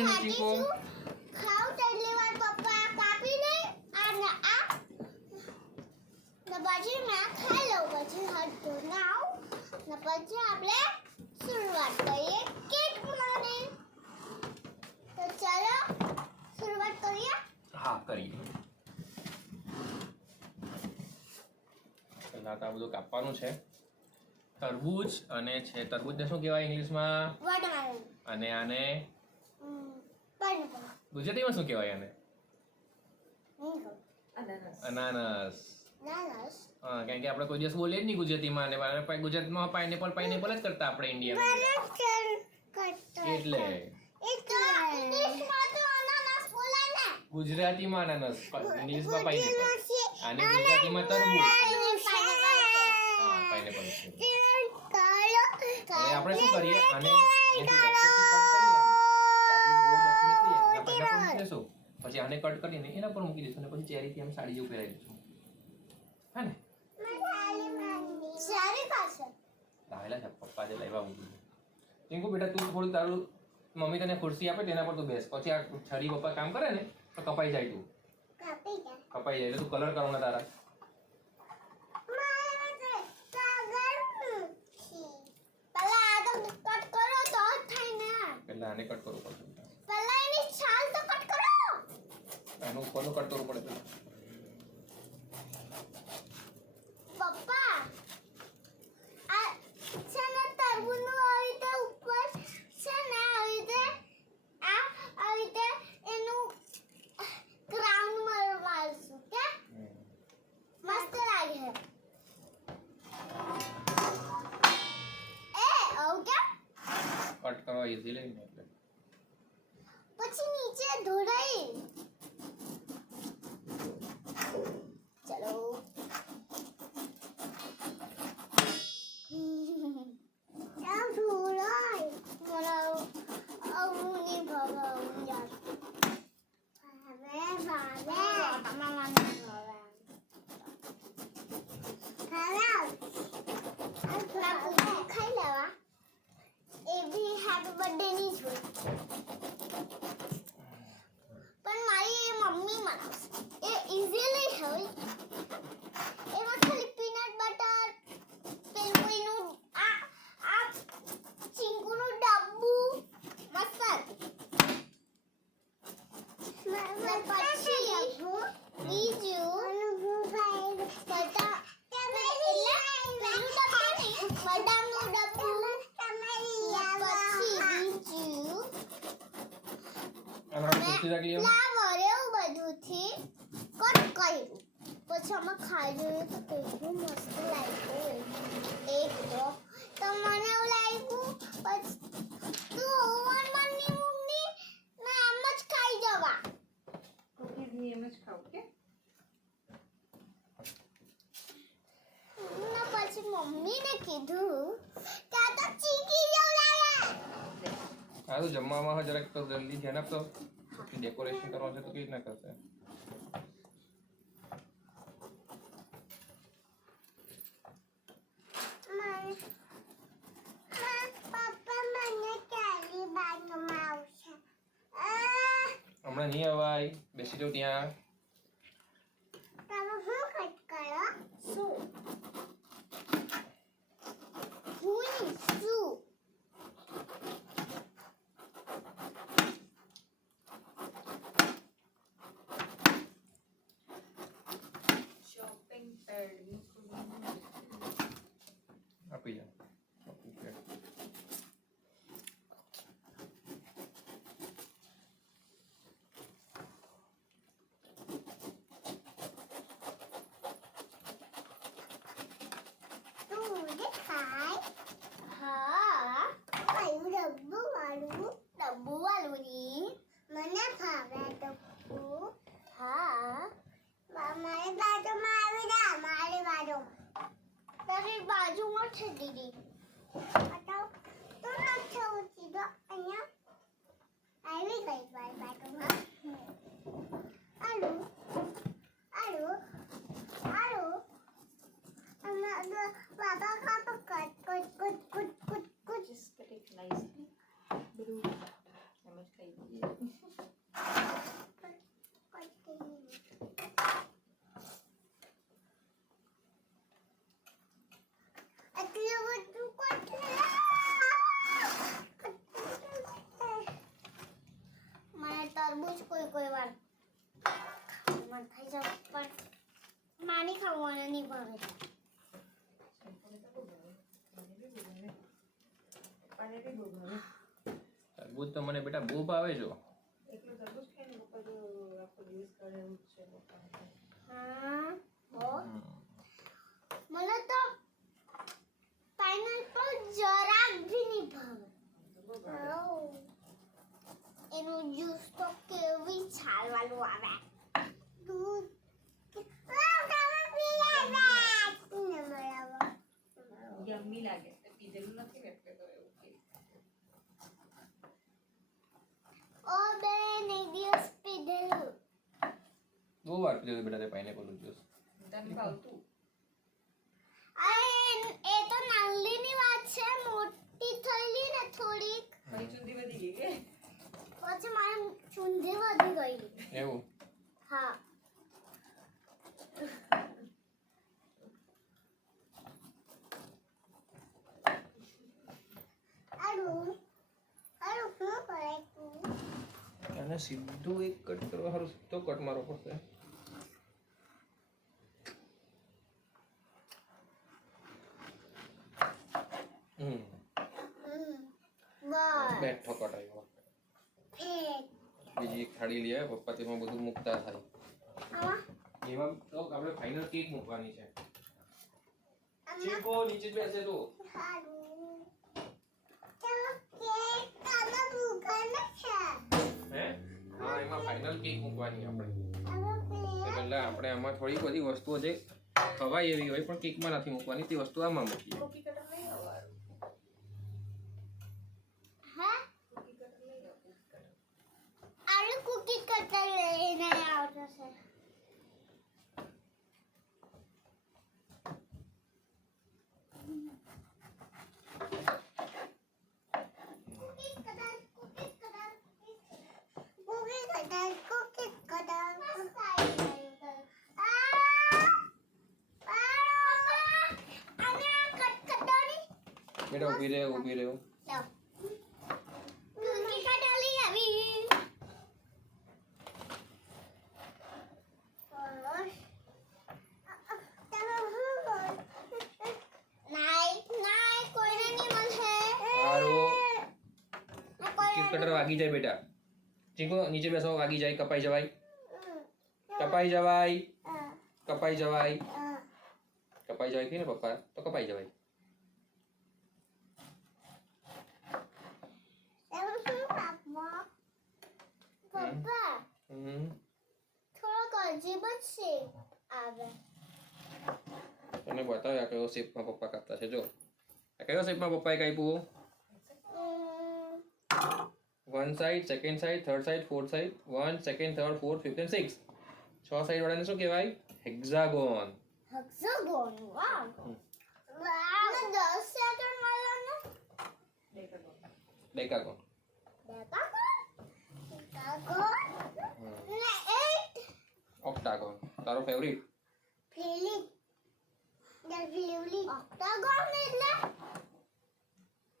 ને ચીકો ખાવ તેટલી વાર પપ્પા કાપી લે અને આ પછી મેં ખાઈ લઉં પછી હાથ ધોઈને આવું ને પછી આપણે શરૂઆત કરીએ કેક બનાવવાની તો ચાલો શરૂઆત કરીએ હા કરીએ પહેલા તો આ બધું કાપવાનું છે તરબૂચ અને છે તરબૂચને શું કહેવાય ઇંગ્લિશમાં વોટરમેલન અને આને પાઇનેપલ ગુજરાતીમાં શું કહેવાય આને અનાનસ અનાનસ નાનસ હા કારણ કે આપણે કોઈ દિવસ બોલીએ જ નહીં ગુજરાતીમાં અને ગુજરાતમાં પાઇનેપલ પાઇનેપલ જ કરતા આપણે ઇન્ડિયામાં એટલે ઇંગ્લિશમાં તો અનાનસ બોલાય ને ગુજરાતીમાં અનાનસ ઇંગ્લિશમાં પાઇનેપલ અને ગુજરાતીમાં તરબૂચ હા પાઇનેપલ હવે આપણે શું કરીએ આને પછી આને કટ કરીને એના પર મૂકી દઈશું અને પછી ચેરીથી આમ સાડી જેવું પહેરાવી દઈશું હા ને સારી પાસે લાવેલા છે પપ્પા જે લાવ્યા મૂકી ટીંકુ બેટા તું થોડું તારું મમ્મી તને ખુરશી આપે તેના પર તું બેસ પછી આ છરી પપ્પા કામ કરે ને તો કપાઈ જાય તું કપાઈ જાય એટલે તું કલર કરવાના તારા એટલે આને કટ કરવું પડશે પહેલા એની છાલ તો કટ કરો આનું ઉપરનું કટ કરવું પડે પપ્પા આ છે ને તરબૂચનું આવી રીતે ઉપર છે ને આવી રીતે આ આવી રીતે એનું ક્રાઉન મારશું કે મસ્ત લાગે એ આવું કે કટ કરવા ઈઝી લઈને એટલે પછી નીચે ધોરાઈ ચલો આમ ધોરાઈ મારા આવું નહીં ભાવે આવું યાર હવે મામા ખાઈ લેવા એ બી હેપી બર્થડે ની છે પણ મારી એ મમ્મી બનાવશે એ ઇઝીલી હોય એમાં ખાલી પીનટ બટર પેલું એનું આ ચીંકુનું ડબ્બુ મસ્ત પછી બીજું બટા બદામનું ડબ્બુ ફ્લાવર એવું બધુંથી કટ કર્યું પછી અમે ખાઈ જોઈએ તો કેટલું મસ્ત લાગ્યું એક તો મને એવું લાગ્યું પછી તું ઓવનમાં ની ને આમ જ ખાઈ જવા કુકીઝની એમ જ ખાવ કે ને પછી મમ્મીને કીધું કે આ તો ચીકી જેવું લાગે આ તો જમવામાં હોય જરાક તો જલ્દી ધ્યાન આપતો ડેકોરેશન કરવાનું છે તો કેવી રીતના કરશે હમણાં નહીં અવાય બેસી જાવ ત્યાં શોપિંગ પેડ આપી જાઓ ડબ્બુ વાળું ની મને ભાવે ડબ્બુ હા મારી બાજુમાં આવી જા મારી બાજુમાં તારી બાજુમાં છે દીદી બતાવ તો નથી ઉઠી તો અહીંયા આવી ગઈ મારી બાજુમાં આલુ આલુ આલુ બાબા કાપો cut cut cut cut cut cut just get it nicely બધું એમ જ ખાઈ દઈએ માર ખાઈ જાવ પણ માની ખાવાનું નહીં ભાવે તરબૂચ તો મને બેટા બહુ ભાવે છો. હા બહુ મને તો પાઇનેપલ જરાક ભી નહીં ભાવે એનું જ્યુસ તો કેવી છાલવાળું આવે દૂધ યમ્મી લાગે પીધેલું નથી ને એટલે તો એવું કે ઓ બેન એક દિવસ પીધેલું બહુ વાર પીધું બેટા તે પાઇનેપલ જ્યુસ. તને ભાવતું એ તો નાનલીની વાત છે મોટી થયેલી ને થોડીક ભાઈ ચુંદી વધી ગઈ કે પછી મારી ચૂંધી વધી ગઈ એવું હા અને સીધું એક કટ કરવા સારું સીધો કટ મારવો પડશે. બસ બેઠો કટ આવ્યો. બીજી એક થાળી લઈ આવ્યા પપ્પા, તેમાં બધું મૂકતા થાય. એમાં તો આપણે ફાઇનલ કેક મૂકવાની છે. ચીકો નીચે જ બેસે તો. હે હા, એમાં ફાઇનલ કેક મૂકવાની આપણે. એટલે આપણે આમાં થોડી બધી વસ્તુઓ જે ખવાય એવી હોય પણ કેકમાં નથી મૂકવાની, તે વસ્તુ આમાં મૂકીએ. કોકી કટર લઈ આવવાનું કોકી કટર લઈ આવ કુકી કટર લઈને આવતો છે બેટા ઊભી રહે, ઊભી રહે. કટર વાગી જાય બેટા. ચીકો નીચે બેસો, વાગી જાય, કપાઈ જવાય, કપાઈ જવાય, કપાઈ જવાય, કપાઈ જવાય કે ને પપ્પા તો કપાઈ જવાય. પપ્પા થોડોક અજીબ જ શેપ આવે તને બતાવ્યા કયો શેપમાં પપ્પા કાપતા છે. જો આ કયો શેપમાં પપ્પાએ કાપ્યું. One side, second side, third side, fourth side, 1 second, third, fourth, fifth and 6. 6 side વાળાને શું કહેવાય? Hexagon. Hexagon wow wow 10 second વાળાનો ડેકાગોન. ડેકાગોન ને 8 ઓક્ટાગોન. તારો ફેવરિટ? ફેલિક ઓક્ટાગોન એટલે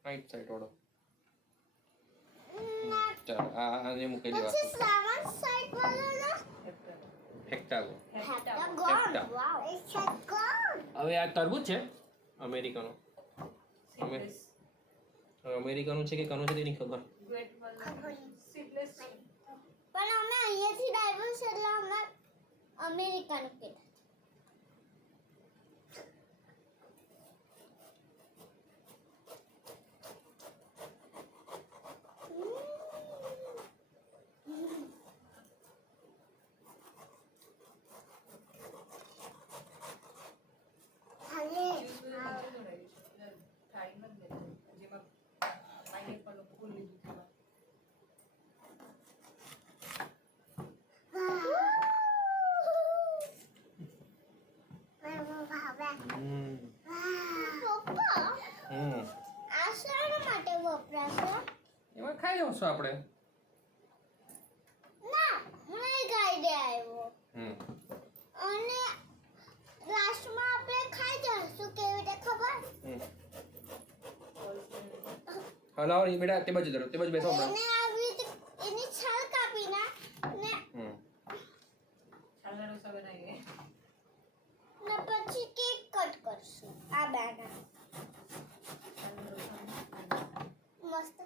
8 સાઈડ વાળો. ચાલ આને મૂકી દેવા. પછી 7 સાઈડ વાળાનો હેક્ટાગોન. હેક્સાગોન વાવ હેક્સાગોન હવે આ તરબૂચ છે અમેરિકાનો. અમેરિકાનું છે કે કનું છે તેની ખબર. સીડલેસ પણ અમે અહીંયાથી ડાયવર્સ એટલે અમે અમેરિકાનું કીધું પપ્પા આ શાના માટે વપરાશે એમાં ખાઈ જશું આપણે. ના મને એક આઈડિયા આવ્યો અને લાસ્ટમાં આપણે ખાઈ જશું કેવી રીતે ખબર હલાવો નહીં બેટા, તે બાજુ ધરો, તે બાજુ બેસો હમણાં. એને આવી રીતે એની છાલ કાપી ના ને કાલના ડોસા બનાવીએ. ને પછી કેક કટ કરશું આ બેના કાલના ડોસા મસ્ત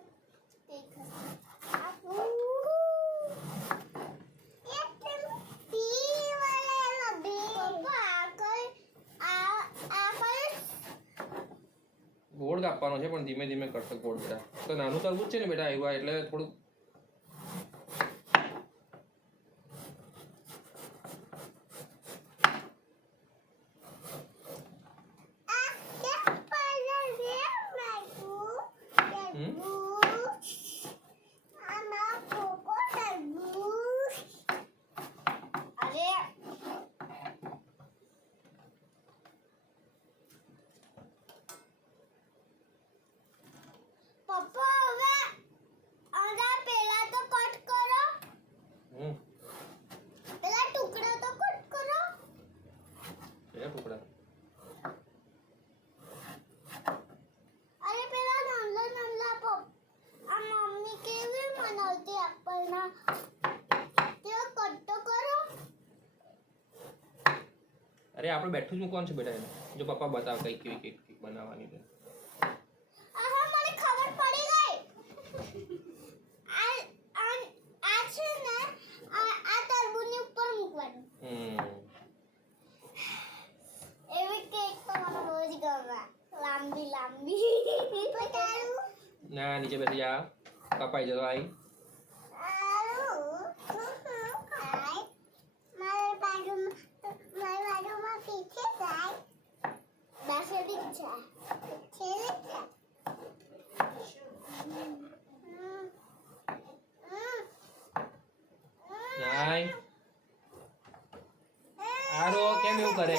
કેક હશે આ ગોળ કાપવાનો છે પણ ધીમે ધીમે કરશો ગોળ બેટા તો નાનું તરબૂચ છે ને બેટા આવ્યા એટલે થોડું પપ્પા હવે આના પેલા તો કટ કરો પેલા ટુકડા તો કટ કરો એ ટુકડા અરે પેલા નાના નાના પપ આ મમ્મી કેવી બનાવતી એપલના તે કટ તો કરો અરે આપણે બેઠું જ મૂકવાનું છે બેટા એને જો પપ્પા બતાવ કઈ કેવી કેક બનાવવાની છે આહા મને ખબર પડી ગઈ આ છે ને આ તરબૂચની ઉપર મૂકવાનું એવી કેક તો મને બહુ જ ગમે લાંબી લાંબી બતાવું ના નીચે બેસી જા કપાઈ જતો આઈ નાઈ આરો કેમ એવું કરે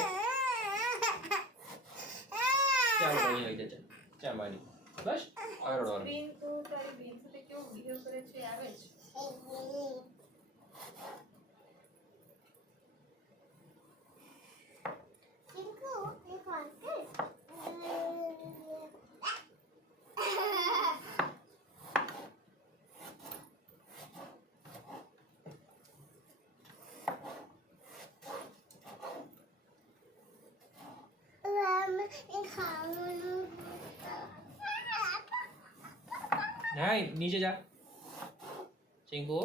ચાલ અહીં આવી જા ચાલ મારી બસ આરો બેન તો તારી બેન સાથે કેવો બિહેવ કરે છે આવે જ. નાઈ નીચે જા ચિંકુ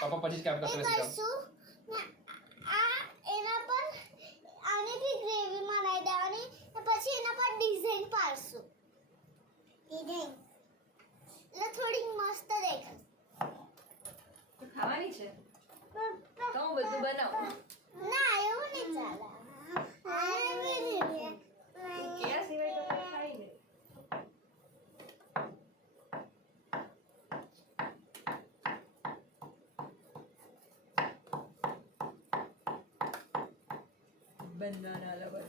પાપા પછી કામ કરતો રહેશે આ એના પર આનેથી ગ્રેવી બનાવી દેવાની પછી એના પર ડિઝાઇન પાડશું ડિઝાઇન એટલે થોડી મસ્ત દેખાય તો ખાવાની છે તો હું બધું બનાવું. ના એવું નહીં ચાલે કયા સિવાય તો કંઈ ખાઈ નહીં. બનાના લવર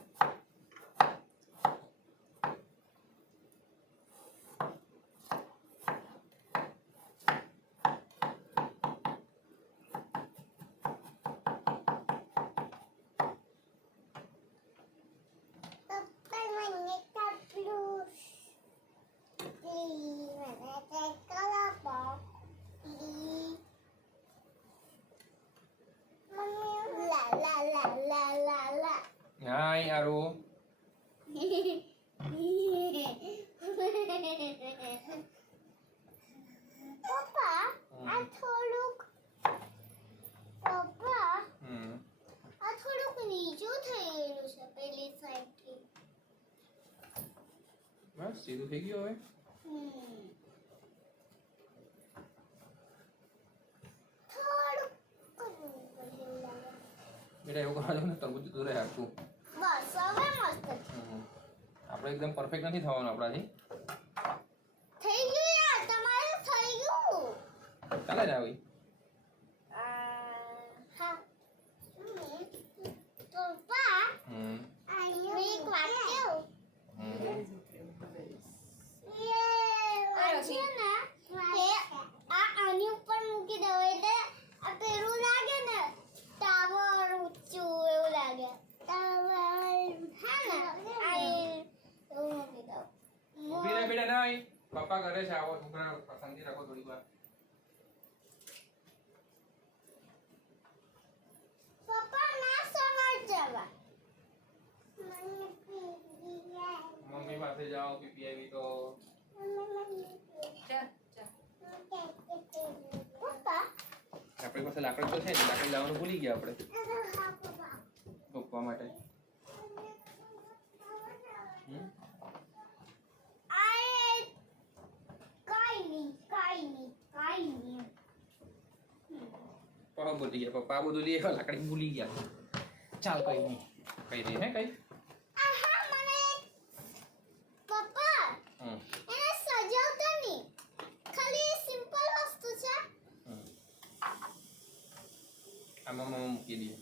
હાય આરો પપ્પા આ થોડુંક પપ્પા આ થોડુંક બીજું થઈ ગયેલું છે પેલી સાઈડથી. બસ સીધું થઈ ગયું હવે. થોડુંક કરવું પડે એવું લાગે. બેટા એવું કરવા ને તરબૂચ જતું રહે આખું. બસ હવે મસ્ત છે. આપણે એકદમ પરફેક્ટ નથી થવાનું આપણાથી. થઈ ગયું યાર, તમારે થઈ ગયું. ચાલે ને આવી. હા. પપ્પા, હમ મેં એક વાત કહું. હમ આજે ને કે આની ઉપર મૂકી દો એટલે આ પેલું લાગે ને ટાવર ઊંચું એવું લાગે. ટાવર હા ને આ એવું મૂકી દો. ઊભી રહે બેટા, ના આવી. પપ્પા ઘરે છે, આવો છોકરા શાંતિ રાખો થોડી વાર. પપ્પા ના સવાર જવા. મમ્મી પાસે જાઓ, પીપી આવી તો. જા જા પપ્પા આપણી પાસે લાકડી તો છે જ, લાકડી લાવવાનું ભૂલી ગયા આપણે રોપવા માટે. હમ? પપ્પા ભૂલી ગયા, પપ્પા આ બધું લઈ આવ્યા, લાકડી ભૂલી ગયા. ચાલ કઈ નહીં, કઈ દે હે કઈ. હમ આમાં મૂકી દઈએ,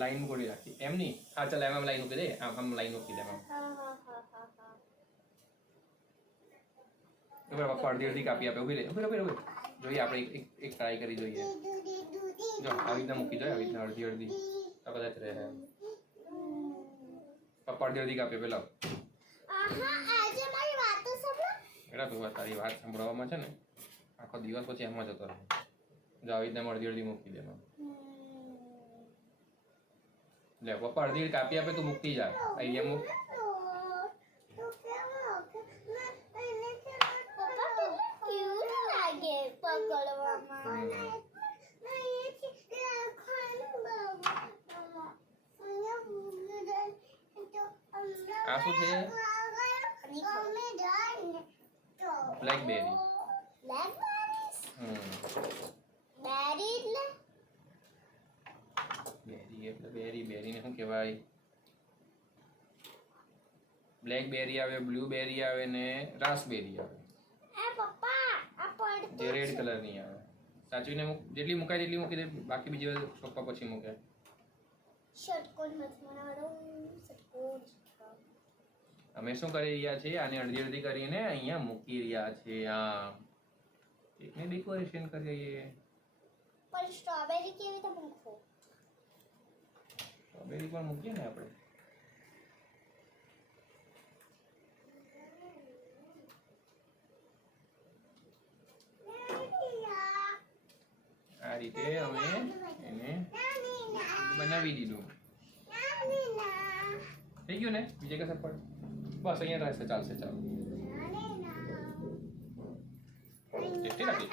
લાઈન ગોળી રાખી એમ નહીં. હા ચાલ એમ લાઈન મૂકી દે, આમ લાઈન મૂકી દે. પપ્પા અડધી અડધી કાપી આપે. ઉભી રે, જોઈએ આપણે એક ટ્રાય કરી જોઈએ. જો આવી રીતના મૂકી દો, આવી રીતના અડધી અડધી. આ બધા જ રહે. પપ્પા અડધી અડધી કાપી પેલા. એડા તું તારી વાત સાંભળવામાં છે ને આખો દિવસ પછી એમાં જતો રહે. જો આવી રીતના અડધી અડધી મૂકી દે. લે પપ્પા અડધી કાપી આપે તું મૂકી જા. અહીંયા મૂક. આ શું છે? બ્લેકબેરી. બેરી એટલે બેરી. બેરીને શું કહેવાય? બ્લેકબેરી આવે, બ્લુબેરી આવે ને રાસબેરી આવે. જે રેડ કલરની આવે. સાચવીને મૂક, જેટલી મુકાય તેટલી મૂકી દે, બાકી બીજી વાર પપ્પા પછી મૂકે. અમે શું કરી રહ્યા છીએ? આને અડધી અડધી કરીને અહીંયા મૂકી રહ્યા છે. આ કેકને ડેકોરેશન કરીએ. પણ સ્ટ્રોબેરી કેવી રીતે મૂકવું? સ્ટ્રોબેરી પણ મૂકીએ ને આપણે. આ રીતે અમે એને બનાવી દીધું. થઈ ગયું ને? બીજે કશે પણ બસ અહીંયા રહેશે, ચાલશે. ચાલો ટેસ્ટી લાગી.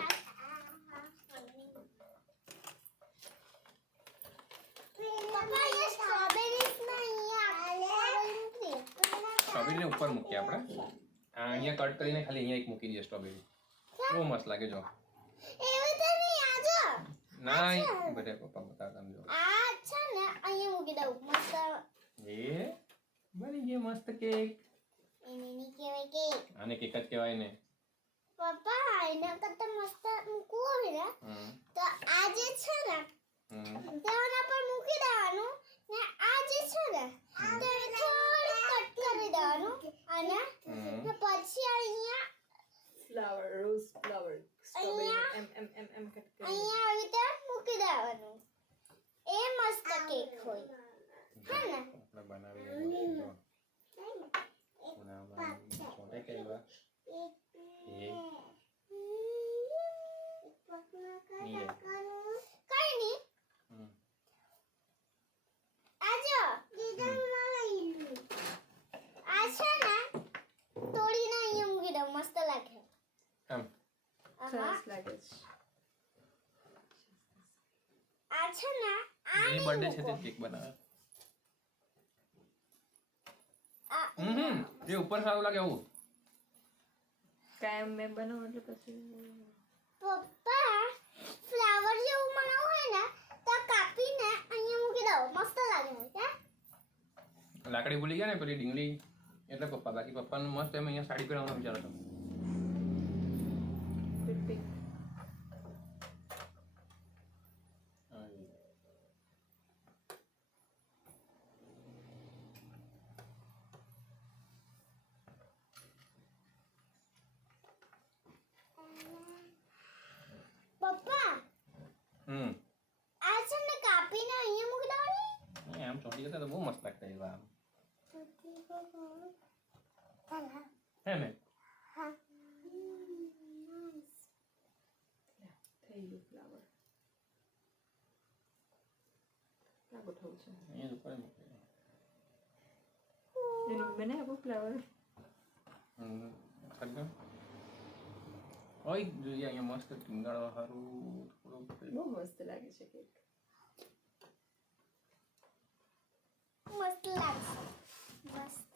સ્ટ્રોબેરીને ઉપર મૂકીએ આપણે. અહીંયા કટ કરીને ખાલી અહીંયા એક મૂકી દઈએ સ્ટ્રોબેરી. બહુ મસ્ત લાગે. જો ના બધે પપ્પા બતાવતા સમજો. આ છે ને અહીંયા મૂકી દઉં મસ્ત. એ બની ગયો મસ્ત કેક. એને ની કહેવાય કેક. આને કેક જ કહેવાય ને. પપ્પા એના કરતા મસ્ત મૂકવું હોય ને તો આ જે છે ને તેના પર મૂકી દેવાનું ને આ જે છે ને તેને થોડું કટ કરી દેવાનું અને પછી અહીંયા ફ્લાવર, રોઝ ફ્લાવર, સ્ટ્રોબેરી એમ કટ કરી. અહીંયા આવી રીતે મૂકી દેવાનું. એ મસ્ત કેક હોય. હે ને? આપણે બનાવી દીધું. છોટે કઈવા એ નીચે કઈ નહીં. આજો આ છે ને તોડીને અહીંયા મૂકી દઉં. મસ્ત લાગે. આમ સરસ લાગે છે. આ છે ને એની બર્થડે છે તે કેક બનાવે. એ ઉપર સારું લાગે એવું. કાયમ મેં બનાવું એટલે પછી પપ્પા ફ્લાવર જેવું બનાવવું હોય ને તો કાપીને અહીંયા મૂકી દો મસ્ત લાગે છે લાકડી ભૂલી ગયા ને પેલી ડીંગલી એટલે પપ્પા, બાકી પપ્પાનું મસ્ત એમ અહીંયા સાડી પહેરવાનો વિચાર હતો. પિક પપ્પા આ છે ને કાપીને અહીંયા મૂકી દેવાની આમ ચોટી જતા તો બહુ મસ્ત લાગતા એવા આમ. હે મેં હા થઈ ગયું ફ્લાવર. આ ગોઠવું છે અહીંયા ઉપર મૂકે. એનું બને આપો ફ્લાવર. ખરેખર ઓય જોઈએ અહીંયા મસ્ત ટીંગાળવા સારું થોડું બહુ મસ્ત લાગે છે કેક. મસ્ત લાગશે મસ્ત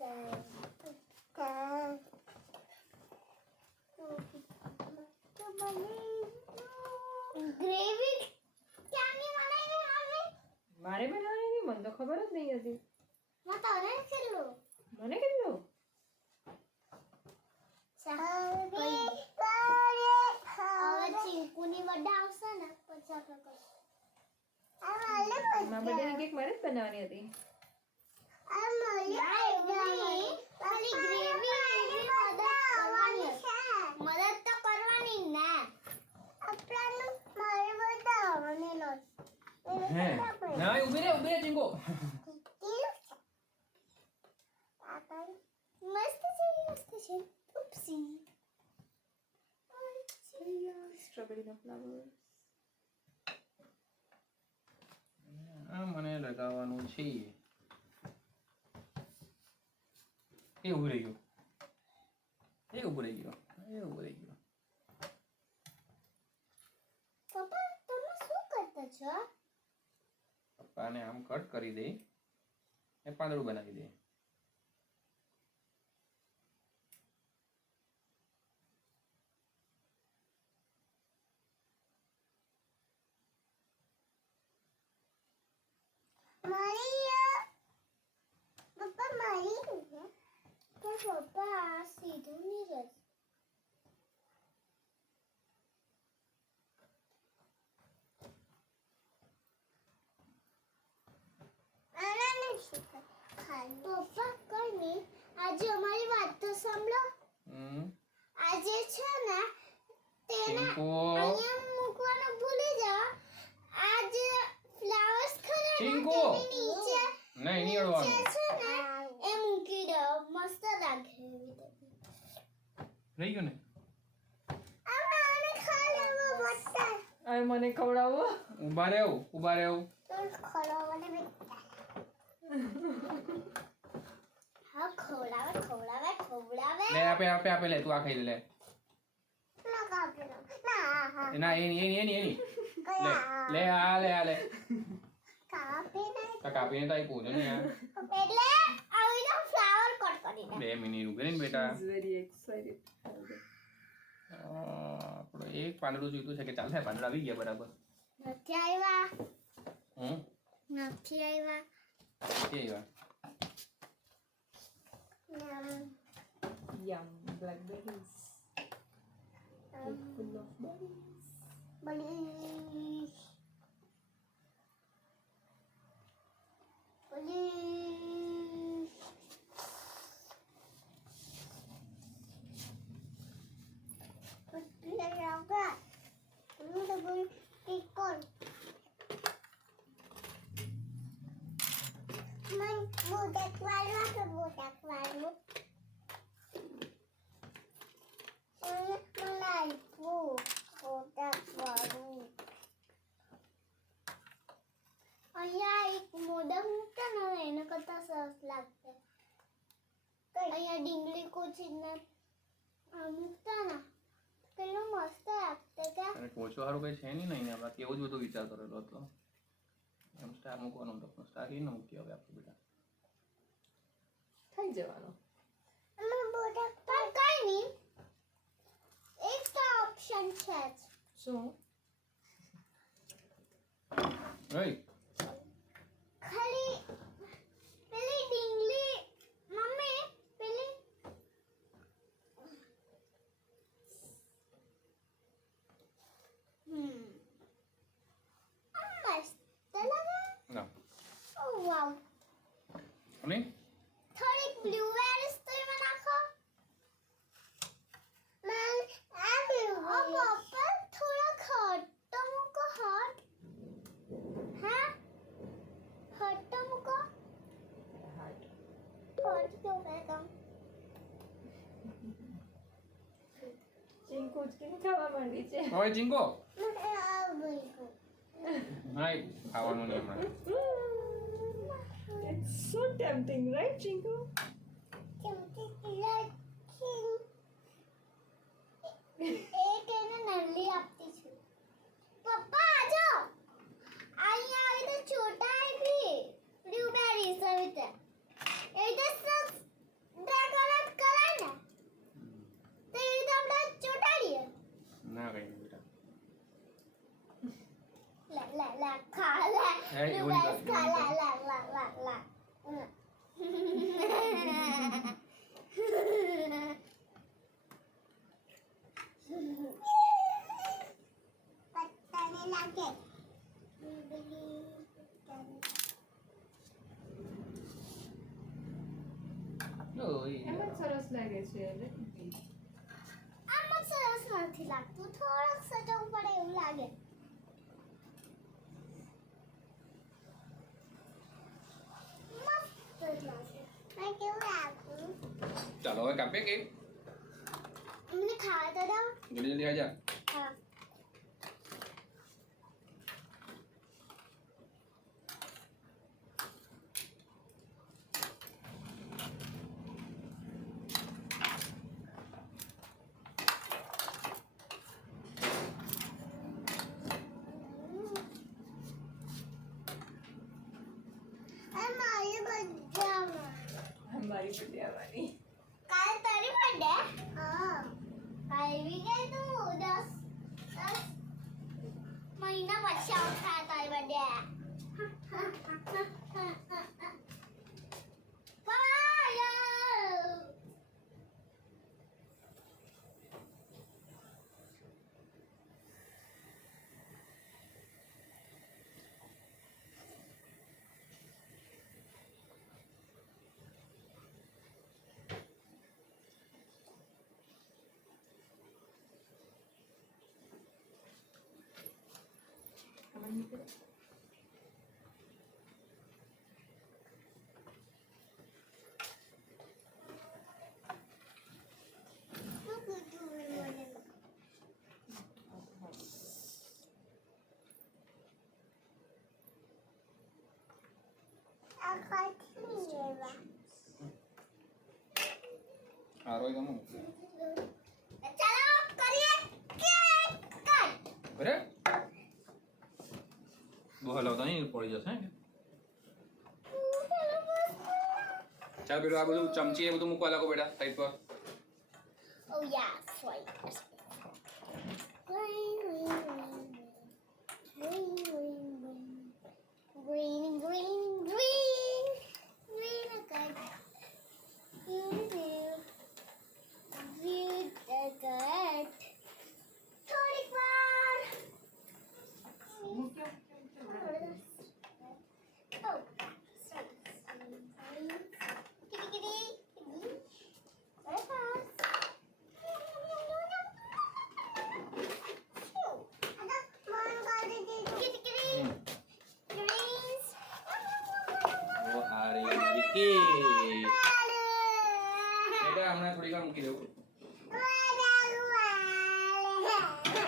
ગ્રેવી ક્યાંની બનાવી આવે મારે બનાવવાની હતી, મને તો ખબર જ નહીં હતી. ના તને કેટલું મને કેટલું હવે ચીકુની બર્થડે આવશે ને પછી આપણે મારા બર્થડેની કેક મારે જ બનાવવાની હતી. મદદ તો કરવાની ને હે ના ઉભી રે ચીંગો. મસ્ત છે ઉપસી સ્ટ્રોબેરીના ફ્લાવર. આ મને લગાવવાનું છે. એ ઉભું રહી ગયું. પપ્પા તમે શું કરતા છો પપ્પાને આમ કટ કરી દે ને પાંદડું બનાવી દે. પપ્પા સીધું નહીં રહેશે પપ્પા કઈ નહીં આજે અમારી વાત તો સાંભળો આજે છે ને તેને અહીંયા મૂકવાનું ભૂલી જાઓ આજે ફ્લાવર્સ ખરા ચીંકો. નીચે નહીં અડવાનું. છે ને એ મૂકી દો મસ્ત લાગે રહી ગયું ને. આને ખા લેવો મસ્ત આ મને ખવડાવો. ઊભા રહેવું તો ખવડાવવાને બેટા હા ખવડાવે લે આપે લે તું આ ખાઈ લે. ના કાપી દો ના હા ના એની લે લે કાપી નહીં કાપીને તો આપ્યું છે ને યાર. એટલે આવી તો ફ્લાવર કટ કરી દે 2 મિનિટ ઉભી રહે ને બેટા. Very excited. આપણો એક પાંદડું જોઈતું છે કે ચાલ થાય પાંદડા આવી ગયા બરાબર. નથી આવ્યા હમ નથી આવ્યા કે આવ્યા. Yum, blackberries. Full of berries. બલી અહીંયા એક મોદક મૂકતા ને એના કરતા સરસ લાગશે અહીંયા ડીંગલી કોચીને મૂકતા ને કેટલું મસ્ત લાગશે કે અને કોચો હારું કઈ છે નહીં ને બાકી એવું જ બધું વિચાર કરેલો હતો. એમ સ્ટાર મૂકવાનો તો સ્ટાર એ ન મૂકી હવે આપણે બેટા થઈ જવાનો. પણ કઈ નહીં, એક તો ઓપ્શન છે જ. શું? ઓય ખાલી પેલી ડીંગલી મમ્મી પેલી મસ્ત લાગે. ના ઓ વાવ, અને થોડીક બ્લુબેરીઝ તો એમાં નાખો. મેં આ બ્લુબેરીઝ પપ્પા થોડા ખટ્ટો મૂકો. હટ હા ખટ્ટો મૂકો. હટ ક્यों कहता हूँ? ચીંકુ ઉચકીને ખાવા માંડી છે. ઓય ચિંકો मुझे आ गई को. હા એ ખાવાનું નહીં હમણાં It's so tempting, right, ચીંકુ? ચમચી લખી એક એને નલ્લી આપતી છું. પપ્પા આજો, અહીંયા આવી તો છોટા આવી બ્લુબેરીઝ આવી રીતે એ રીતે ડેકોરેટ કરાય ને તો એ રીતે આપણે ચોટાડીએ. ના કઈ નહીં બેટા લે ખા લે એ ઓલી બ્લુબેરીઝ ખા લે. પત્તાને લાગે ઓય એમ જ સરસ લાગે છે. Let me see. આમ જ સરસ નથી લાગતું, થોડોક સજવું પડે એવું લાગે. મસ્ત લાગે. મેં કેવું લાગતું ચાલો હવે કાપીએ કે અમને ખાવા તો દો. જલ્દી જલ્દી આજા હા. મારી બધામાં મારી બધી આવવાની. કાલે તારી બર્થડે? હા. આવી ગઈ તું 10 મહિના પછી આવતા તારી બર્થડે. હારો ગમો ચાલો કરીએ કેક કટ. અરે બહુ હલાવતા નહીં પડી જશે હે ચાલ પેલું આ બધું ચમચી એ બધું મૂકવા લાગો બેટા સાઈડ પર Oh yeah, swipe. Green, green, green, green, green, green, green, good. Good, good. થોડીક વાર. મૂક્યો. Oh, sorry. Kitty, kitty, kitty. Very fast. ઓ હારે મારી કે બેટા હમણાં થોડી વાર મૂકી દઉં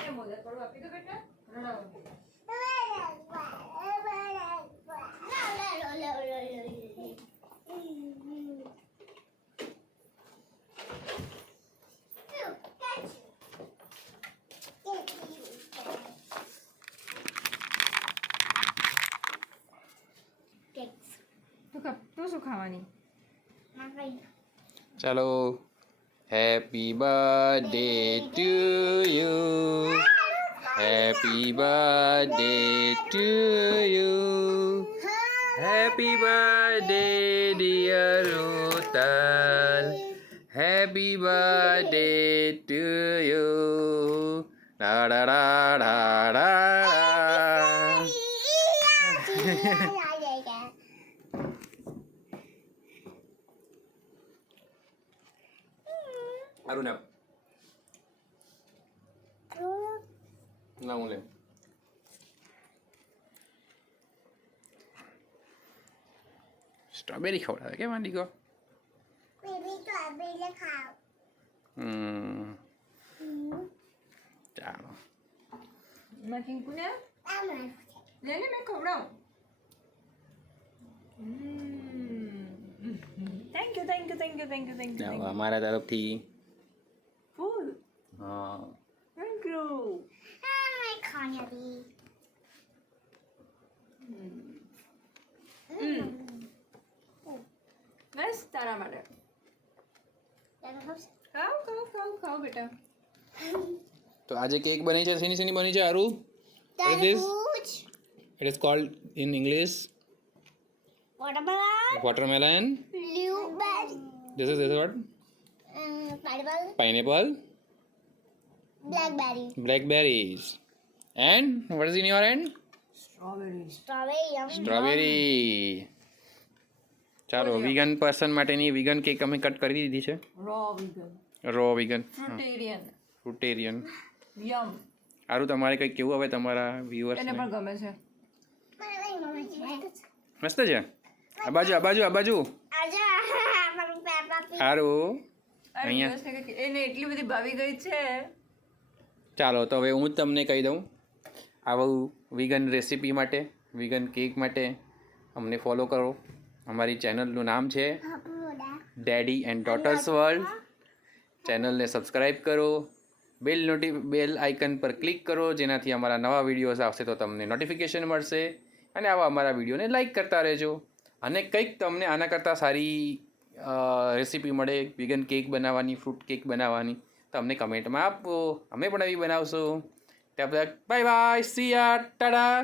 એ મોજા થોડું આપી દો બેટા. રડાવો. તું શું ખાવાની? ચાલો happy birthday to you, happy birthday to you, happy birthday dear Rutal, happy birthday to you. ડા ડા ડા ડા ડા. સારું ના ના હું લે સ્ટ્રોબેરી ખવડાવે કે માંડી ગયો. ચાલો માં કિંકુને લે ને મેં ખવડાવું. Thank you thank you thank you thank you thank you ચાલો અમારા તરફથી ફૂલ. હા થેન્ક યુ. બસ તારા માટે. ખાવ ખાવ ખાવ ખાવ બેટા. તો આજે કેક બની છે. શેની શેની બની છે Aru? What is this? It is called in English watermelon. Blueberry. This is what? Pineapple. Blackberry. Blackberries. And what is in your hand? Strawberry. Strawberry. Yum. Strawberry. ચાલો વિગન પર્સન માટેની વિગન કેક અમે cut કરી દીધી છે. Raw vegan. Raw vegan fruitarian. Fruitarian. Yum. આરું તમારે કંઈક કેવું હવે તમારા એને વ્યુઅર્સને? પણ ગમે છે. મસ્ત છે. આ બાજુ આ બાજુ આ બાજુ આરું અહીંયા. એને એટલી બધી ભાવી ગઈ છે. ચાલો તો હવે હું જ તમને કહી દઉં, આવું વિગન રેસીપી માટે, વિગન કેક માટે અમને ફોલો કરો. અમારી ચેનલનું નામ છે ડેડી એન્ડ ડોટર્સ વર્લ્ડ. ચેનલને સબસ્ક્રાઈબ કરો, બેલ આઇકન પર ક્લિક કરો, જેનાથી અમારા નવા વિડીયોઝ આવશે તો તમને નોટિફિકેશન મળશે. અને આવા અમારા વિડીયોને લાઈક કરતા રહેજો. અને કંઈક તમને આના કરતાં સારી રેસીપી મળે વિગન કેક બનાવવાની, ફ્રૂટ કેક બનાવવાની, તો અમને કમેન્ટમાં આપો. અમે પણ એવી બનાવશું. ત્યાં બાય બાય, સી યા, ટાટા.